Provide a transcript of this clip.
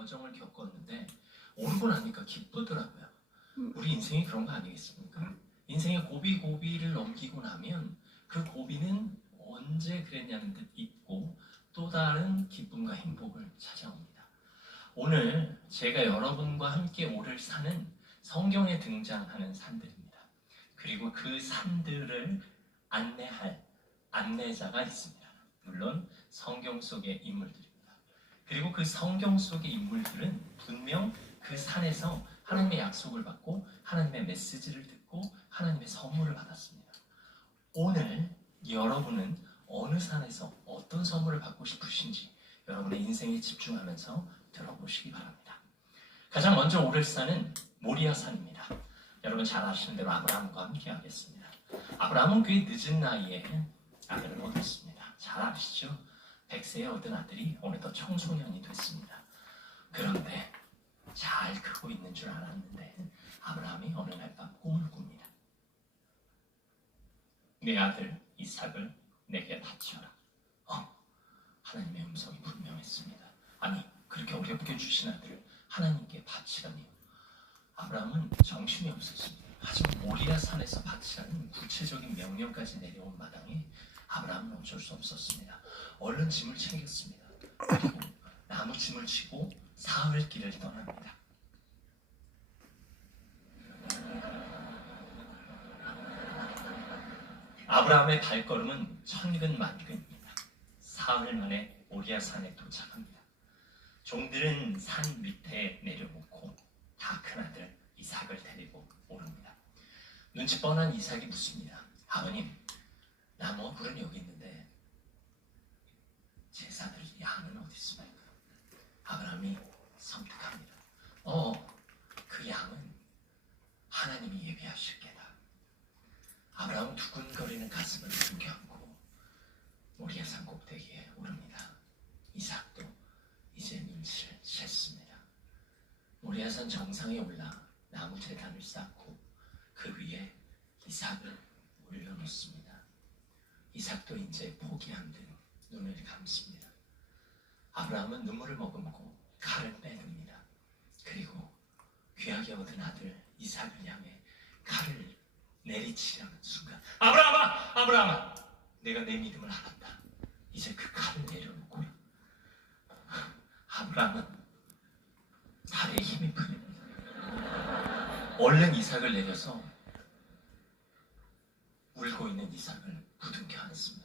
여정을 겪었는데 오르고 나니까 기쁘더라고요. 음. 우리 인생이 그런 거 아니겠습니까? 인생의 고비 고비를 넘기고 나면 그 고비는 언제 그랬냐는 듯 잊고 또 다른 기쁨과 행복을 찾아옵니다. 오늘 제가 여러분과 함께 오를 산은 성경에 등장하는 산들입니다. 그리고 그 산들을 안내할 안내자가 있습니다. 물론 성경 속의 인물들입니다. 그리고 그 성경 속의 인물들은 분명 그 산에서 하나님의 약속을 받고 하나님의 메시지를 듣고 하나님의 선물을 받았습니다. 오늘 여러분은 어느 산에서 어떤 선물을 받고 싶으신지 여러분의 인생에 집중하면서 들어보시기 바랍니다. 가장 먼저 오를 산은 모리아 산입니다. 여러분 잘 아시는 대로 아브라함과 함께 하겠습니다. 아브라함은 그의 늦은 나이에 아들을 얻었습니다. 잘 아시죠? 100세에 얻은 아들이 어느덧 청소년이 됐습니다. 그런데 잘 크고 있는 줄 알았는데 아브라함이 어느 날 밤 꿈을 꿉니다. 내 아들 이삭을 내게 바쳐라. 어, 하나님의 음성이 분명했습니다. 아니 그렇게 어렵게 주신 아들을 하나님께 바치라니요. 아브라함은 정신이 없었습니다. 하지만 모리아 산에서 바치라는 구체적인 명령까지 내려온 마당에 아브라함은 어쩔 수 없었습니다. 얼른 짐을 챙겼습니다. 그리고 나무 짐을 치고 사흘 길을 떠납니다. 아브라함의 발걸음은 천근만근입니다. 사흘 만에 모리아 산에 도착합니다. 종들은 산 밑에 내려놓고 다 큰 아들 이삭을 데리고 오릅니다. 눈치 뻔한 이삭이 묻습니다. 아버님, 나무와 불은 여기 있는데 제사들 양은 어디 있습니까? 아브라함이 섬뜩합니다. 어, 그 양은 하나님이 예비하실 게다. 아브라함은 두근거리는 가슴을 숨겨안고 모리아 산 꼭대기에 오릅니다. 이삭도 이제 눈치를 챘습니다. 모리아 산 정상에 올라 나무 재단을 쌓고 그 위에 이삭을 올려놓습니다. 이삭도 이제 포기한 듯 눈을 감습니다. 아브라함은 눈물을 머금고 칼을 빼듭니다. 그리고 귀하게 얻은 아들 이삭을 향해 칼을 내리치려는 순간 아브라함아! 아브라함아! 내가 내 믿음을 알았다. 이제 그 칼을 내려놓고 아브라함은 다리에 힘이 풀립니다. 얼른 이삭을 내려서 울고 있는 이삭을 Not in cats.